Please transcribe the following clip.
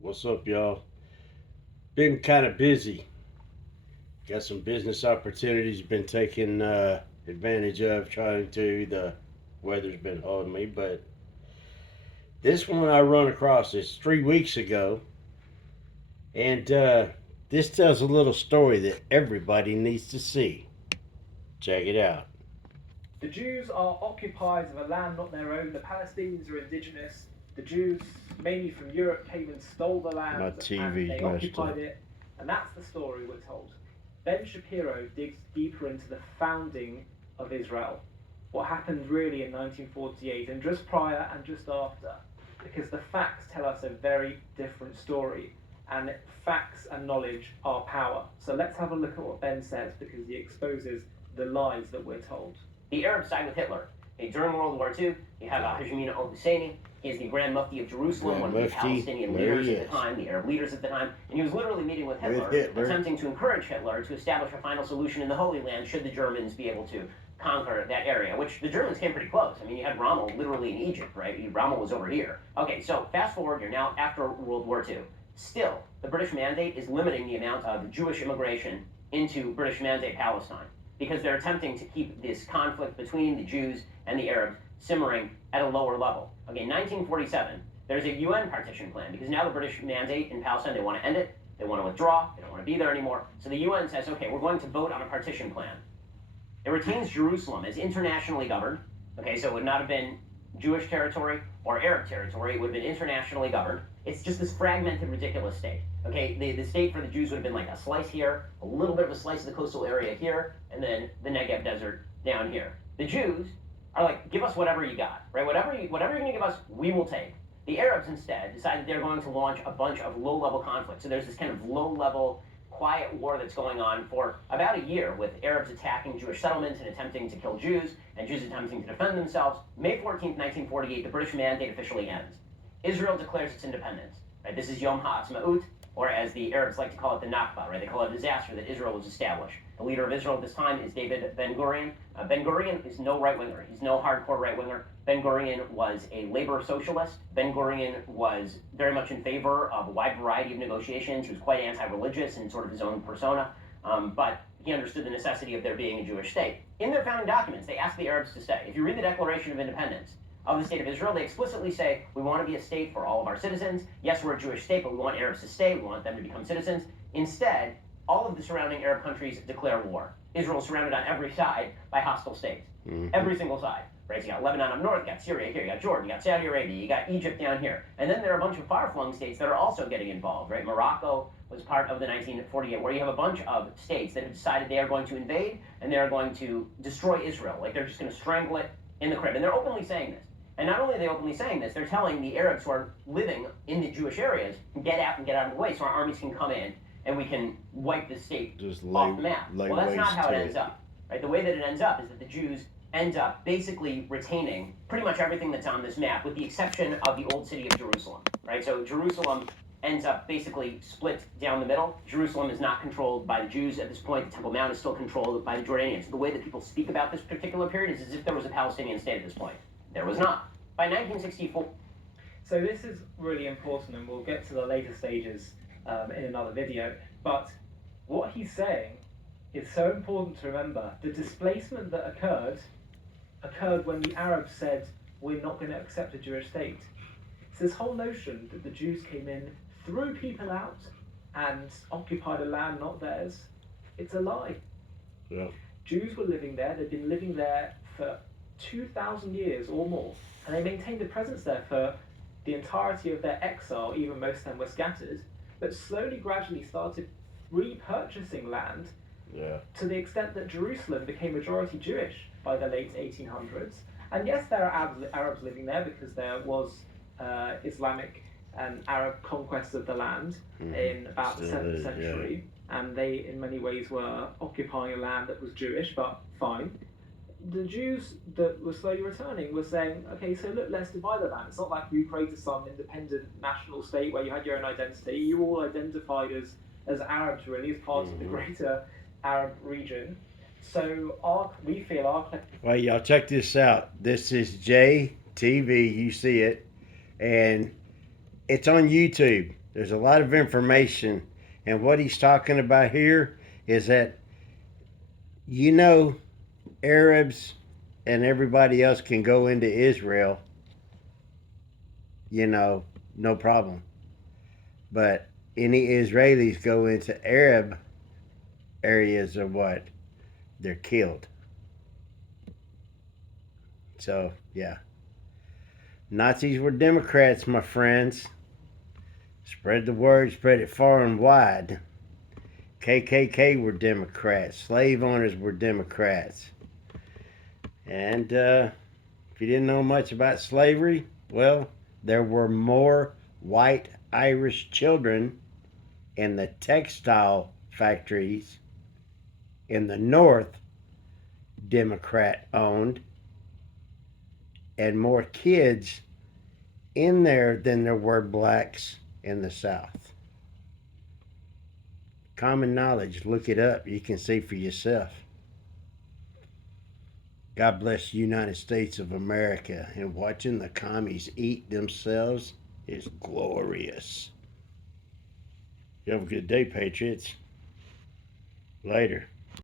What's up, y'all? Been kind of busy. Got some business opportunities been taking advantage of, trying to. The weather's been holding me, but this one I run across is 3 weeks ago, and this tells a little story that everybody needs to see. Check it out. The Jews are occupiers of a land not their own. The Palestinians are indigenous. The Jews, mainly from Europe, came and stole the My land and TV they messed occupied up. it. And that's the story we're told. Ben Shapiro digs deeper into the founding of Israel, what happened really in 1948 and just prior and just after, because the facts tell us a very different story. And facts and knowledge are power. So let's have a look at what Ben says because he exposes the lies that we're told. The Arabs side with Hitler. Okay, during World War II, you have Hashemina al-Husseini. He is the Grand Mufti of Jerusalem, one of the Palestinian leaders at the time, the Arab leaders at the time, and he was literally meeting with Hitler, attempting to encourage Hitler to establish a final solution in the Holy Land should the Germans be able to conquer that area, which the Germans came pretty close. I mean, you had Rommel literally in Egypt, right? Rommel was over here. Okay, so fast forward, you're now after World War II. Still, the British mandate is limiting the amount of Jewish immigration into British mandate Palestine because they're attempting to keep this conflict between the Jews and the Arabs simmering at a lower level. Okay, 1947, there's a UN partition plan because now the British mandate in Palestine, they want to end it, they want to withdraw, they don't want to be there anymore. So the UN says, okay, we're going to vote on a partition plan. It retains Jerusalem as internationally governed. Okay, so it would not have been Jewish territory or Arab territory. It would have been internationally governed. It's just this fragmented, ridiculous state. Okay, the state for the Jews would have been like a slice here, a little bit of a slice of the coastal area here, and then the Negev desert down here. The Jews are like, give us whatever you got, right? Whatever you're going to give us, we will take. The Arabs instead decided they're going to launch a bunch of low-level conflicts. So there's this kind of low-level quiet war that's going on for about a year with Arabs attacking Jewish settlements and attempting to kill Jews and Jews attempting to defend themselves. May 14th, 1948, the British mandate officially ends. Israel declares its independence. Right? This is Yom HaAtzmaut, or as the Arabs like to call it, the Nakba. Right? They call it a disaster that Israel was established. The leader of Israel at this time is David Ben-Gurion. Ben-Gurion is no right-winger. He's no hardcore right-winger. Ben-Gurion was a labor socialist. Ben-Gurion was very much in favor of a wide variety of negotiations. He was quite anti-religious in sort of his own persona, but he understood the necessity of there being a Jewish state. In their founding documents, they asked the Arabs to stay. If you read the Declaration of Independence of the State of Israel, they explicitly say, we want to be a state for all of our citizens. Yes, we're a Jewish state, but we want Arabs to stay. We want them to become citizens. Instead, all of the surrounding Arab countries declare war. Israel is surrounded on every side by hostile states. Every single side. Right? So you got Lebanon up north, you got Syria here, you got Jordan, you got Saudi Arabia, you got Egypt down here. And then there are a bunch of far-flung states that are also getting involved. Right? Morocco was part of the 1948 war. You have a bunch of states that have decided they are going to invade and they are going to destroy Israel. Like they're just going to strangle it in the crib. And they're openly saying this. And not only are they openly saying this, they're telling the Arabs who are living in the Jewish areas, get out and get out of the way so our armies can come in and we can wipe the state off the map. Well, that's not how it ends up. Right? The way that it ends up is that the Jews end up basically retaining pretty much everything that's on this map, with the exception of the old city of Jerusalem. Right? So Jerusalem ends up basically split down the middle. Jerusalem is not controlled by the Jews at this point. The Temple Mount is still controlled by the Jordanians. The way that people speak about this particular period is as if there was a Palestinian state at this point. There was not. By 1964. So this is really important, and we'll get to the later stages in another video. But what he's saying is so important to remember. The displacement that occurred when the Arabs said, we're not going to accept a Jewish state. So this whole notion that the Jews came in, threw people out, and occupied a land not theirs, it's a lie. Yeah. Jews were living there. They've been living there for 2,000 years or more, and they maintained a presence there for the entirety of their exile. Even most of them were scattered, but slowly, gradually started repurchasing land, to the extent that Jerusalem became majority Jewish by the late 1800s. And yes, there are Arabs living there because there was Islamic and Arab conquests of the land in about the 7th century, and they in many ways were occupying a land that was Jewish, but fine. The Jews that were slowly returning were saying, okay, so look, let's divide the land. It's not like you created some independent national state where you had your own identity. You all identified as Arabs, really, as part of the greater Arab region. So we feel our... Wait, y'all, check this out. This is JTV. You see it. And it's on YouTube. There's a lot of information, and what he's talking about here is that, you know, Arabs and everybody else can go into Israel, you know, no problem. But any Israelis go into Arab areas or what, they're killed. So, yeah. Nazis were Democrats, my friends. Spread the word, spread it far and wide. KKK were Democrats. Slave owners were Democrats. And if you didn't know much about slavery, well, there were more white Irish children in the textile factories in the North, Democrat owned, and more kids in there than there were blacks in the South. Common knowledge. Look it up. You can see for yourself. God bless the United States of America. And watching the commies eat themselves is glorious. You have a good day, Patriots. Later.